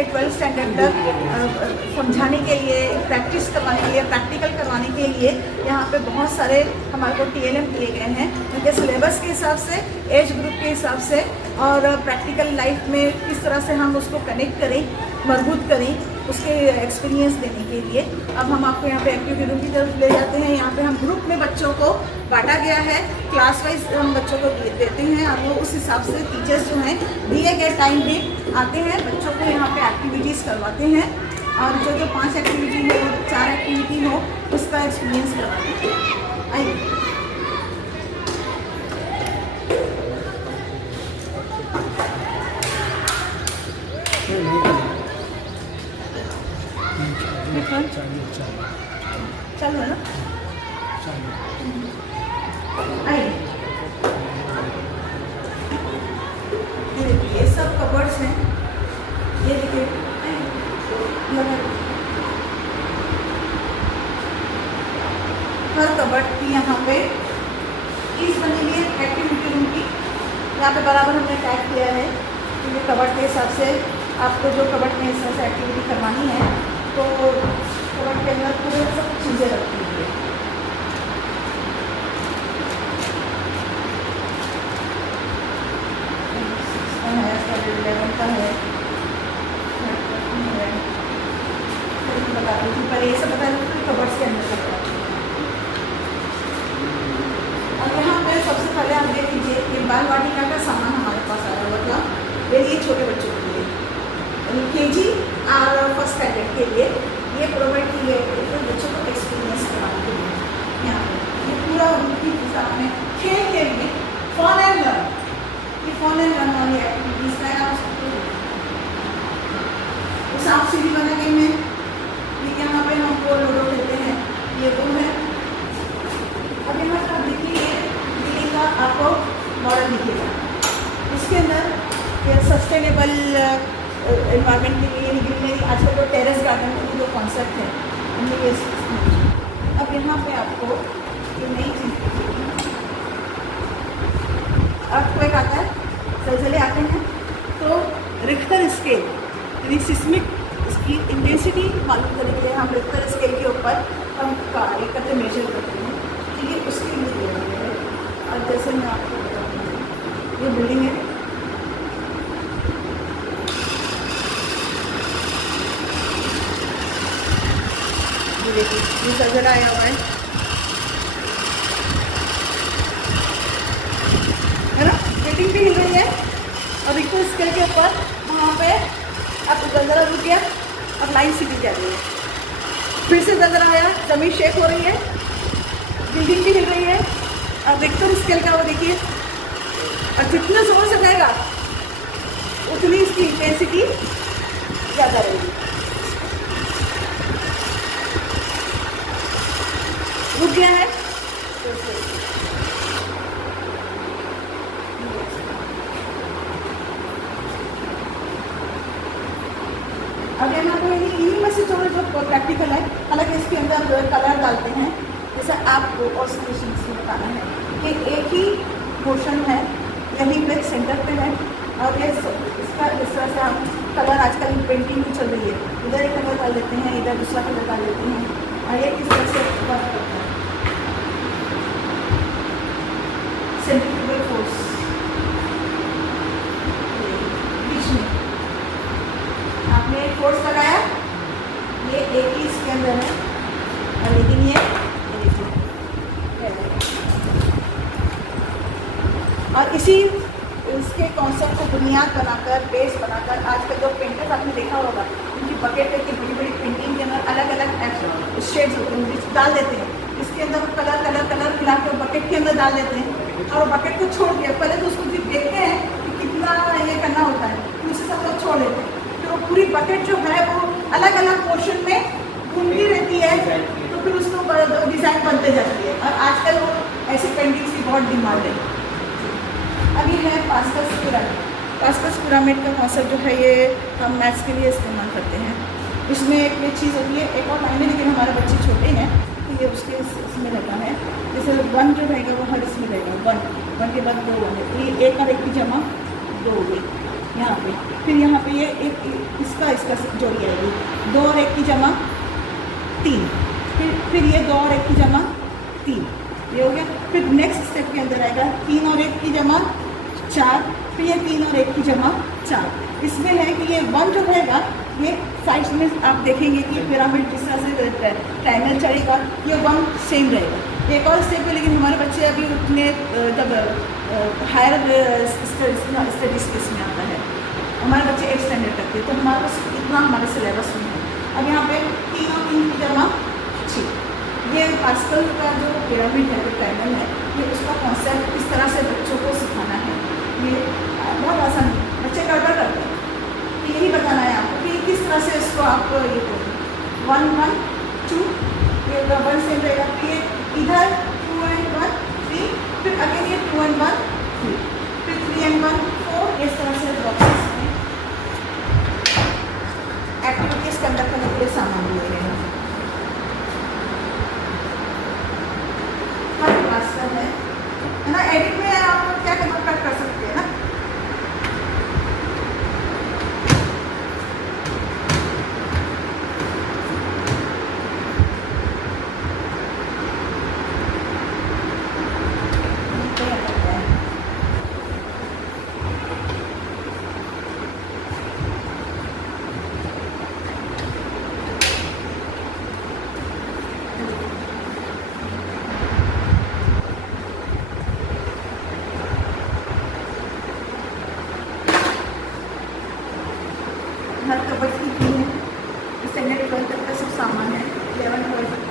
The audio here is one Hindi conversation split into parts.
से 12 स्टैंडर्ड तक समझाने के लिए, प्रैक्टिस करवाने के लिए, प्रैक्टिकल करवाने के लिए यहाँ पे बहुत सारे हमारे को TLM दिए गए हैं, उनके सिलेबस के हिसाब से, एज ग्रुप के हिसाब से, और प्रैक्टिकल लाइफ में किस तरह से हम उसको कनेक्ट करें, मजबूत करें, उसके एक्सपीरियंस देने के लिए। अब हम आपको यहाँ पे एक्टिविटी रूम की तरफ ले जाते हैं। यहाँ पे हम ग्रुप में बच्चों को बांटा गया है, क्लास वाइज हम बच्चों को देते हैं, और वो उस हिसाब से टीचर्स जो हैं दिए गए टाइम पे आते हैं, बच्चों को यहाँ पे एक्टिविटीज़ करवाते हैं, और जो 5 एक्टिविटी हो, 4 एक्टिविटी हो, उसका एक्सपीरियंस करवाते हैं। आइए चलो ना, आइए। ये देखिए, ये सब कबर्ड्स हैं, ये देखिए, हर कबर्ड की यहाँ पे चीज़ बनी हुई है एक्टिविटी रूम की। यहाँ पे बराबर हमने टैग किया है कि ये कबर्ड के हिसाब से आपको जो कबर्ड में इस तरह से एक्टिविटी करवानी है, तो कबर्ड के अंदर पूरे सब चीज़ें रखी हुई है। स्टैंडर्ड 11 का है, बता दूँ पहले ये सब बता दूँ कबर्ड्स के अंदर का। और यहाँ पे सबसे पहले आप देख लीजिए, ये बाल वाटिका का सामान हमारे पास आया हुआ था, ये छोटे बच्चों के लिए, KG और फर्स्ट स्टैंडर्ड के लिए ये प्रोवाइड की गई है बच्चों को एक्सपीरियंस करवाने के लिए। यहाँ पे ये पूरा उनकी हिसाब में खेल के लिए फन एंड लर्न, ये फन एंड लर्न वाली एक्टिविटीज़ का आप सांप सीढ़ी बना गई है। ये यहाँ पे हमको लूडो खेलते हैं, ये वो है। अब यहाँ पर देखिए दिल्ली का आपको मॉडल दिखेगा, इसके अंदर ये सस्टेनेबल एनवायरनमेंट के लिए ग्रीनरी, आजकल जो टेरेस गार्डन का जो कॉन्सेप्ट है हमने ये। अब यहाँ पे आपको ये नई चीज़ अर्थक्वेक आता है, ज़लज़ले आते हैं, तो रिक्टर स्केल यानी सिस्मिक इसकी इंटेंसिटी मालूम करने के लिए हम रिक्टर स्केल के ऊपर हम कार्य करते मेजर करते हैं, तो ये उसके लिए दिया गया है। और जैसे मैं आपको बताऊँ, ये बिल्डिंग है, ये ज़लज़ला आया हुआ है ना, बिल्डिंग भी हिल रही है, और रिक्टर स्केल के ऊपर वहाँ पे अब ज़लज़ला रुक गया और लाइन सीधी जा रही है, फिर से ज़लज़ला आया, ज़मीन शेक हो रही है, बिल्डिंग भी हिल रही है, और रिक्टर स्केल का वो देखिए, और जितना ज़ोर से जाएगा उतनी इसकी इंटेंसिटी ज़्यादा रहेगी। रुक गया है, अब यहाँ पे इन्हीं में से जो प्रैक्टिकल है, हालांकि इसके अंदर कलर डालते हैं, जैसे आपको और सिचुएशन से बताना है कि एक ही पोर्शन है, यहीं पे सेंटर पे है, और ये इसका इस तरह से हम कलर, आजकल पेंटिंग भी चल रही है, इधर एक कलर डाल देते हैं, इधर दूसरा कलर डाल देते हैं, और ये किस तरह से वर्क करता है। सेंट्रीफ्यूगल फोर्स बीच में आपने एक फोर्स लगाया, ये एक ही इसके अंदर है, और लेकिन ये और इसी इसके कॉन्सेप्ट को बुनियाद बनाकर, बेस बनाकर, आजकल जो पेंटर्स आपने देखा होगा, उनकी बकेट की बड़ी बड़ी पेंटिंग के अंदर अलग अलग शेड्स होते हैं, जिस डाल देते हैं, इसके अंदर कलर कलर कलर मिला के बकेट के अंदर डाल देते हैं, और बकेट को छोड़ दिया। पहले तो उसको फिर देखते हैं कि कितना ये करना होता है, फिर उसे सब लोग छोड़ देते हैं, तो पूरी बकेट जो है वो अलग अलग पोर्शन में घूमती रहती है, तो फिर उसको डिज़ाइन बनते जाती है, और आजकल वो ऐसी पेंटिंग्स की बहुत डिमांड है। अब ये है पास्कल्स पिरामिड। पास्कल्स पिरामिड का कॉन्सेप्ट जो है ये हम मैथ्स के लिए इस्तेमाल करते हैं। इसमें एक ये चीज़ होती है, एक और लाइन है, लेकिन हमारे बच्चे छोटे हैं तो ये उसके इसमें लगा है, जैसे 1 जो रहेगा वो हर इसमें रहेगा, 1 के बाद 2 1 है, ये 1 और 1 की जमा 2 हो गई, यहाँ पे, फिर यहाँ पे ये एक इसका जोड़ी आएगी, 2 और 1 की जमा 3, फिर ये 2 और 1 की जमा 3, ये हो गया। फिर नेक्स्ट स्टेप के अंदर आएगा 3 और 1 की जमा 4, फिर ये 3 और 1 की जमा 4। इसमें है कि ये 1 जो रहेगा ये साइड्स में आप देखेंगे कि पिरामिड जिस तरह से ट्रायंगल चढ़ेगा, ये 1 सेम रहेगा। एक और स्टेप है, लेकिन हमारे बच्चे अभी उतने जब हायर स्टडीज़ इसमें आता है, हमारे बच्चे 8th स्टैंडर्ड तक थे, तो हमारे पास इतना हमारे सिलेबस में है। अब यहाँ पे 3 और 3 की जमा 6, ये पास्कल का जो पिरामिड है, जो ट्रायंगल है, ये उसका कॉन्सेप्ट इस तरह से बच्चों को सिखाना है। ये बहुत आसान, बच्चे गड़बड़ करते हैं, तो यही बताना है आपको कि किस तरह से इसको आप ये करोगे। 1 1 2, ये 1 सेम रहेगा, फिर ये इधर 2 and 1 3, फिर अगेन ये 2 and 1 3, फिर 3 and 1 4, इस तरह से बॉक्सेस में एक्टिविटीज़ कंडक्ट करने के लिए सामान दिए गए हैं। हर क्लास का है ना, एडिट में आप क्या कट कर सकते हैं ना। हर कबर्ड की की है, स्टैंडर्ड 12 तक का सब सामान है, 11 12 तक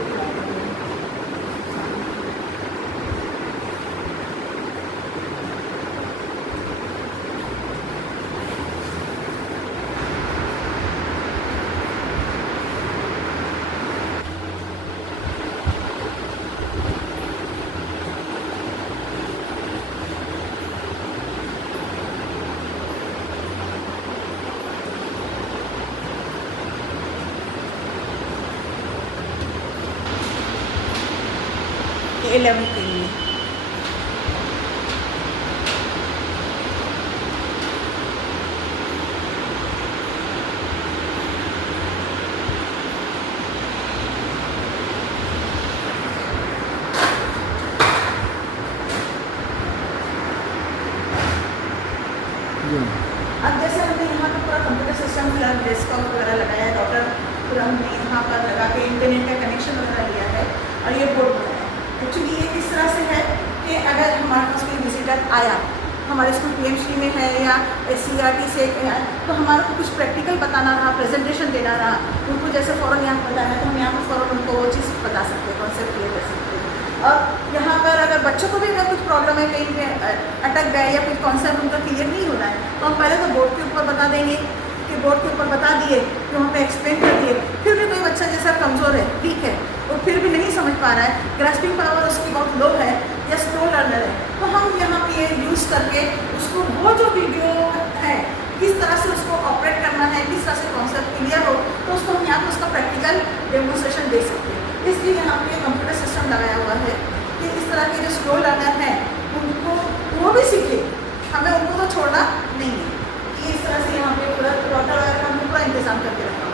A-level के लिए। अब जैसे हमने यहाँ पर पूरा कंप्यूटर सिस्टम फिलहाल डेस्कटॉप वगैरह लगाया है, राउटर पूरा हमने यहाँ पर लगा के इंटरनेट का कनेक्शन वगैरह लिया है, और ये बोर्ड बनाया है। एक्चुअली ये किस तरह से है कि अगर हमारे पास कोई विजिटर आया, हमारे स्कूल PMC में है या SCERT से है, तो हमारे को कुछ प्रैक्टिकल बताना रहा, प्रेजेंटेशन देना रहा, उनको जैसे फ़ौरन यहाँ बताना है, तो हम यहाँ पर फ़ौरन उनको वो चीज़ बता सकते हैं, कॉन्सेप्ट क्लियर कर सकते हैं। और यहाँ पर अगर बच्चों को भी अगर कुछ प्रॉब्लम है, कहीं पे अटक गए या कुछ कॉन्सेप्ट उनका क्लियर नहीं हो रहा है, तो हम पहले तो बोर्ड के ऊपर बता देंगे कि बोर्ड के ऊपर बता दिए, कि वहाँ पे एक्सप्लेन कर दिए। फिर भी कोई बच्चा जैसा कमज़ोर है, वीक है, और फिर भी नहीं समझ पा रहा है, ग्रास्पिंग पावर उसकी बहुत लो है या स्लो लर्नर है, तो हम यहाँ पे ये यूज़ करके उसको वो जो वीडियो है किस तरह से उसको ऑपरेट करना है, किस तरह से कॉन्सेप्ट क्लियर हो, तो उसको हम यहाँ पर उसका प्रैक्टिकल डेमोन्स्ट्रेशन दे सकते हैं। इसलिए यहाँ पे कंप्यूटर सिस्टम लगाया हुआ है कि इस तरह के जो स्लो लर्नर हैं उनको वो भी सीखे, हमें उनको तो छोड़ना नहीं है। कि इस तरह से यहाँ पे पूरा राउटर वगैरह का पूरा इंतजाम करके रखा।